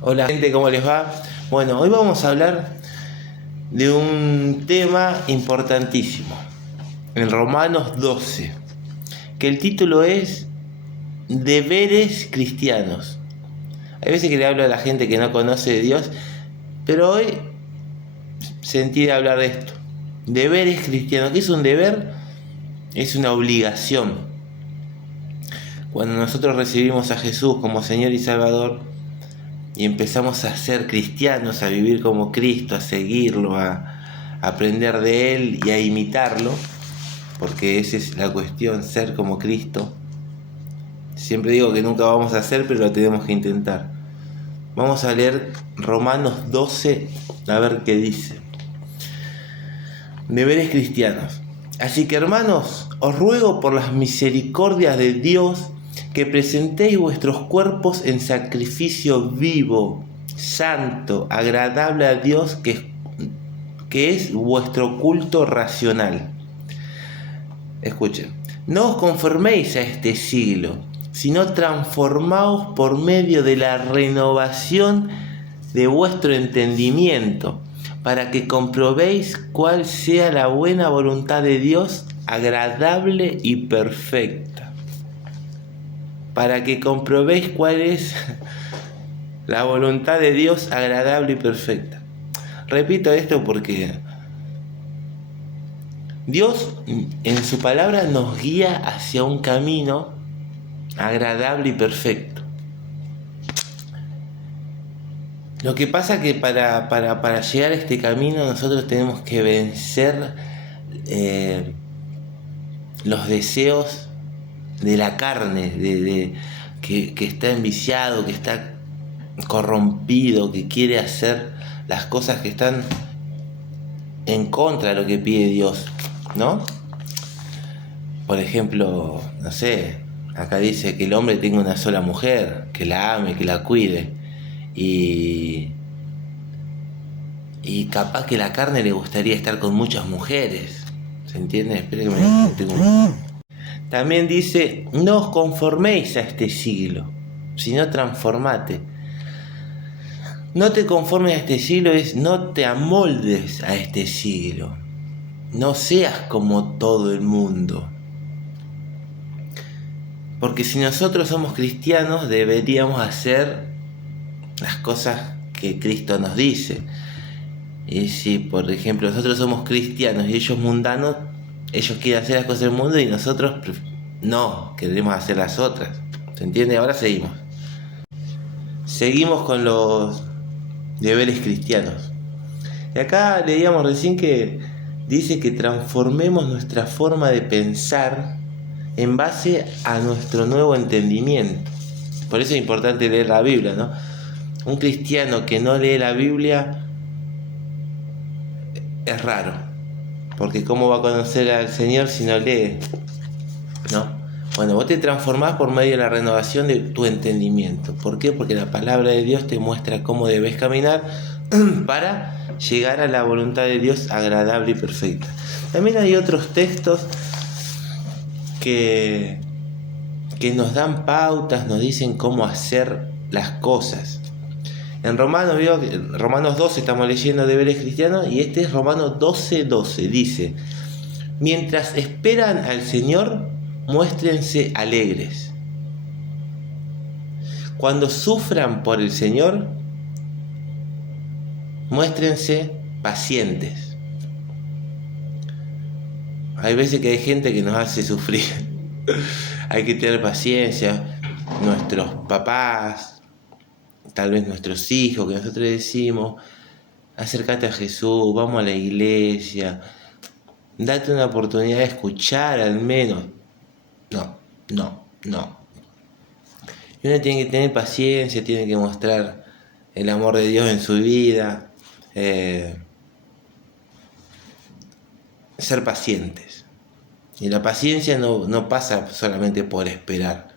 Hola gente, ¿cómo les va? Bueno, hoy vamos a hablar de un tema importantísimo, en Romanos 12, que el título es Deberes cristianos. Hay veces que le hablo a la gente que no conoce de Dios, pero hoy sentí de hablar de esto. Deberes cristianos. ¿Qué es un deber? Es una obligación. Cuando nosotros recibimos a Jesús como Señor y Salvador, y empezamos a ser cristianos, a vivir como Cristo, a seguirlo, a aprender de Él y a imitarlo, porque esa es la cuestión, ser como Cristo. Siempre digo que nunca vamos a hacer, pero lo tenemos que intentar. Vamos a leer Romanos 12, a ver qué dice. Deberes cristianos. Así que, hermanos, os ruego por las misericordias de Dios que presentéis vuestros cuerpos en sacrificio vivo, santo, agradable a Dios, que es vuestro culto racional. Escuchen, no os conforméis a este siglo, sino transformaos por medio de la renovación de vuestro entendimiento, para que comprobéis cuál sea la buena voluntad de Dios, agradable y perfecta. Para que comprobéis cuál es la voluntad de Dios, agradable y perfecta. Repito esto porque Dios en su palabra nos guía hacia un camino agradable y perfecto. Lo que pasa es que para llegar a este camino nosotros tenemos que vencer los deseos de la carne, que está enviciado, que está corrompido, que quiere hacer las cosas que están en contra de lo que pide Dios, ¿no? Por ejemplo, no sé, acá dice que el hombre tenga una sola mujer, que la ame, que la cuide. Y capaz que la carne le gustaría estar con muchas mujeres. ¿Se entiende? Espera que me tengo. También dice, no os conforméis a este siglo, sino transformate. No te conformes a este siglo es no te amoldes a este siglo. No seas como todo el mundo. Porque si nosotros somos cristianos, deberíamos hacer las cosas que Cristo nos dice. Y si, por ejemplo, nosotros somos cristianos y ellos mundanos, ellos quieren hacer las cosas del mundo y nosotros no, queremos hacer las otras. ¿Se entiende? Ahora seguimos. Seguimos con los deberes cristianos. Y acá leíamos recién que dice que transformemos nuestra forma de pensar en base a nuestro nuevo entendimiento. Por eso es importante leer la Biblia, ¿no? Un cristiano que no lee la Biblia es raro, porque ¿cómo va a conocer al Señor si no lee? ¿No? Bueno, vos te transformás por medio de la renovación de tu entendimiento. ¿Por qué? Porque la palabra de Dios te muestra cómo debes caminar para llegar a la voluntad de Dios agradable y perfecta. También hay otros textos que nos dan pautas, nos dicen cómo hacer las cosas. En Romanos 12 estamos leyendo deberes cristianos y este es Romanos 12:12. Dice, mientras esperan al Señor, muéstrense alegres. Cuando sufran por el Señor, muéstrense pacientes. Hay veces que hay gente que nos hace sufrir. Hay que tener paciencia. Nuestros papás, tal vez nuestros hijos, que nosotros decimos, acércate a Jesús, vamos a la iglesia, date una oportunidad de escuchar al menos. No. Y uno tiene que tener paciencia, tiene que mostrar el amor de Dios en su vida, ser pacientes. Y la paciencia no pasa solamente por esperar,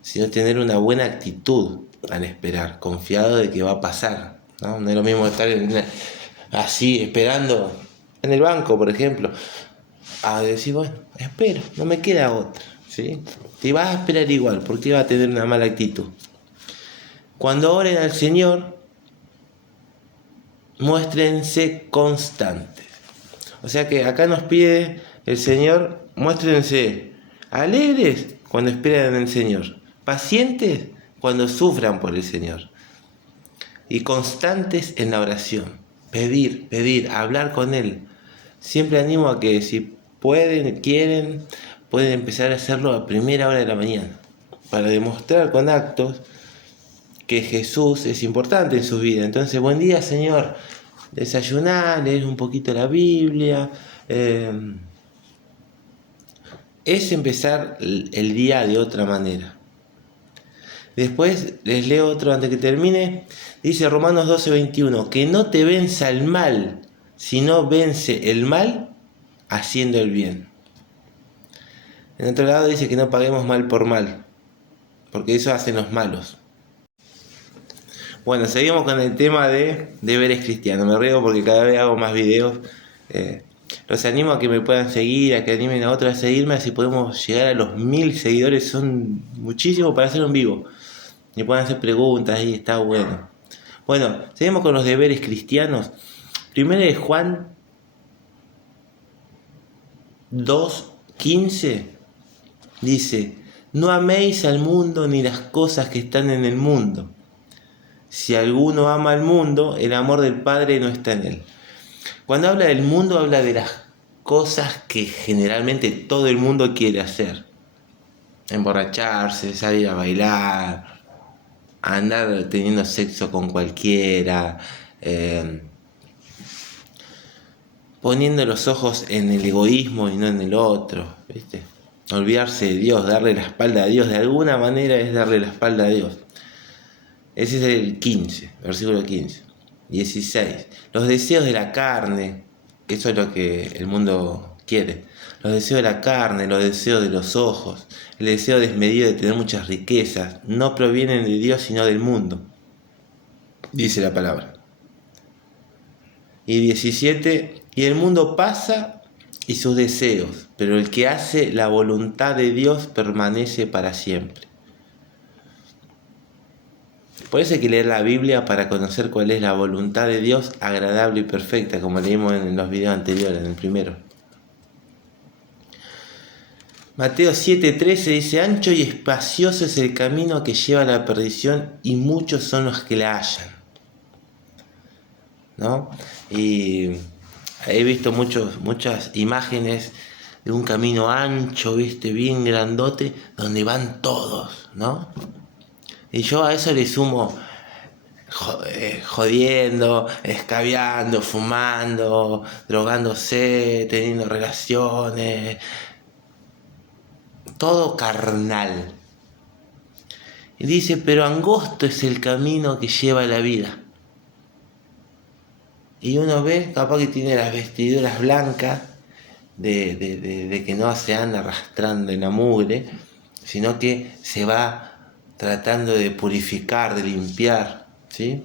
sino tener una buena actitud al esperar, confiado de que va a pasar, ¿no? No es lo mismo estar así esperando en el banco, por ejemplo, a decir, bueno, espero, no me queda otra, ¿sí? Te vas a esperar igual, porque va a tener una mala actitud. Cuando oren al Señor, muéstrense constantes. O sea que acá nos pide el Señor, muéstrense alegres cuando esperan en el Señor, pacientes cuando sufran por el Señor y constantes en la oración. Pedir, hablar con Él. Siempre animo a que si pueden, quieren, pueden empezar a hacerlo a primera hora de la mañana para demostrar con actos que Jesús es importante en su vida. Entonces, buen día, Señor. Desayunar, leer un poquito la Biblia. Es empezar el día de otra manera. Después les leo otro antes que termine. Dice Romanos 12:21, que no te venza el mal, sino vence el mal haciendo el bien. En otro lado dice que no paguemos mal por mal, porque eso hacen los malos. Bueno, seguimos con el tema de deberes cristianos. Me río porque cada vez hago más videos. Los animo a que me puedan seguir, a que animen a otros a seguirme, así podemos llegar a los 1000 seguidores. Son muchísimos para hacer un vivo. Me pueden hacer preguntas y está bueno. Bueno, seguimos con los deberes cristianos. Primero de Juan 2:15 dice: no améis al mundo ni las cosas que están en el mundo. Si alguno ama al mundo, el amor del Padre no está en él. Cuando habla del mundo, habla de las cosas que generalmente todo el mundo quiere hacer. Emborracharse, salir a bailar, andar teniendo sexo con cualquiera, poniendo los ojos en el egoísmo y no en el otro, ¿viste? Olvidarse de Dios, darle la espalda a Dios, de alguna manera es darle la espalda a Dios. Ese es el 15, versículo 15. 16. Los deseos de la carne, eso es lo que el mundo quiere. Los deseos de la carne, los deseos de los ojos, el deseo desmedido de tener muchas riquezas, no provienen de Dios sino del mundo, dice la palabra. Y 17. Y el mundo pasa y sus deseos, pero el que hace la voluntad de Dios permanece para siempre. Por eso hay que leer la Biblia para conocer cuál es la voluntad de Dios agradable y perfecta, como leímos en los videos anteriores, en el primero. Mateo 7:13 dice: ancho y espacioso es el camino que lleva a la perdición y muchos son los que la hallan, ¿no? Y he visto muchas imágenes de un camino ancho, ¿viste? Bien grandote, donde van todos, ¿no? Y yo a eso le sumo jodiendo, escabeando, fumando, drogándose, teniendo relaciones, todo carnal. Y dice: pero angosto es el camino que lleva a la vida. Y uno ve, capaz que tiene las vestiduras blancas de que no se anda arrastrando en la mugre, sino que se va tratando de purificar, de limpiar, ¿sí?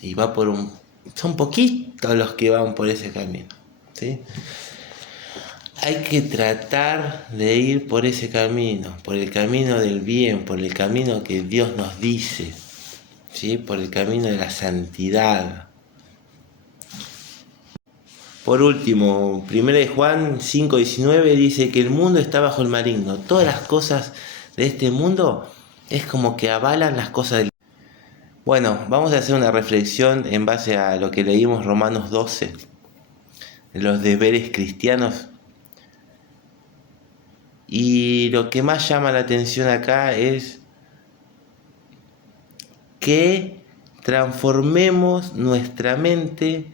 Y va por son poquitos los que van por ese camino, ¿sí? Hay que tratar de ir por ese camino, por el camino del bien, por el camino que Dios nos dice, ¿sí? Por el camino de la santidad. Por último, 1 Juan 5:19 dice que el mundo está bajo el maligno. Todas las cosas de este mundo es como que avalan las cosas del... Bueno, vamos a hacer una reflexión en base a lo que leímos Romanos 12, de los deberes cristianos. Y lo que más llama la atención acá es que transformemos nuestra mente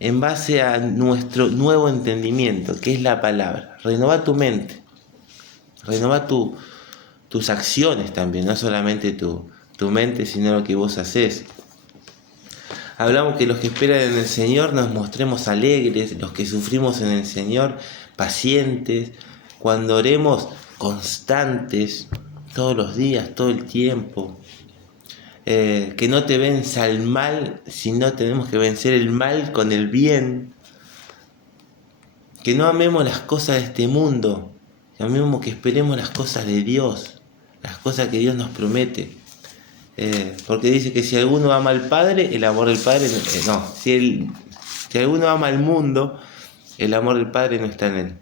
en base a nuestro nuevo entendimiento, que es la palabra. Renova tu mente, renova tus acciones también, no solamente tu mente, sino lo que vos haces. Hablamos que los que esperan en el Señor nos mostremos alegres, los que sufrimos en el Señor pacientes, cuando oremos constantes, todos los días, todo el tiempo. Que no te venza el mal, sino tenemos que vencer el mal con el bien. Que no amemos las cosas de este mundo, que amemos, que esperemos las cosas de Dios, las cosas que Dios nos promete. porque dice que si alguno ama al Padre, el amor del Padre no, si alguno ama al mundo, el amor del Padre no está en él.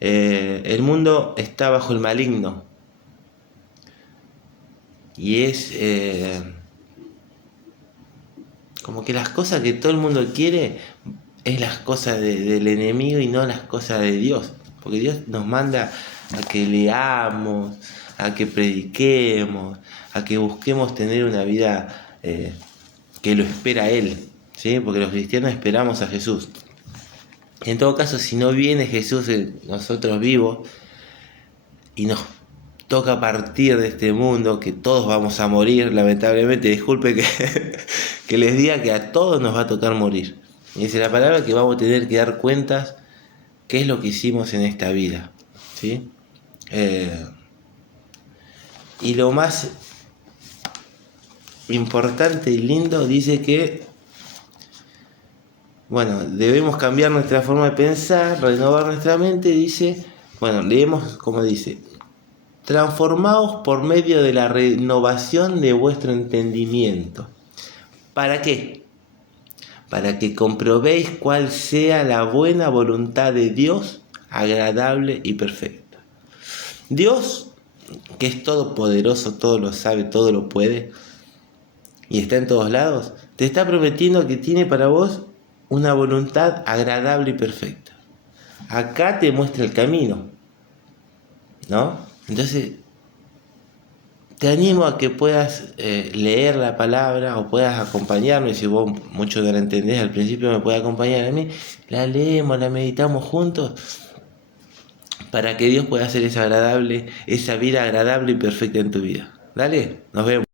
El mundo está bajo el maligno y es como que las cosas que todo el mundo quiere es las cosas del enemigo y no las cosas de Dios, porque Dios nos manda a que leamos, a que prediquemos, a que busquemos tener una vida que lo espera Él, ¿sí? Porque los cristianos esperamos a Jesús. En todo caso, si no viene Jesús en nosotros vivos y nos toca partir de este mundo, que todos vamos a morir, lamentablemente, disculpe que les diga que a todos nos va a tocar morir. Y dice la palabra que vamos a tener que dar cuentas qué es lo que hicimos en esta vida, ¿sí? Y lo más importante y lindo dice que debemos cambiar nuestra forma de pensar, renovar nuestra mente. Dice, leemos como dice: transformaos por medio de la renovación de vuestro entendimiento. ¿Para qué? Para que comprobéis cuál sea la buena voluntad de Dios, agradable y perfecta. Dios, que es todopoderoso, todo lo sabe, todo lo puede y está en todos lados, te está prometiendo que tiene para vos una voluntad agradable y perfecta. Acá te muestra el camino, ¿no? Entonces te animo a que puedas leer la palabra o puedas acompañarme. Si vos mucho no la entendés al principio, me puedes acompañar a mí. La leemos, la meditamos juntos para que Dios pueda hacer esa vida agradable y perfecta en tu vida. Dale, nos vemos.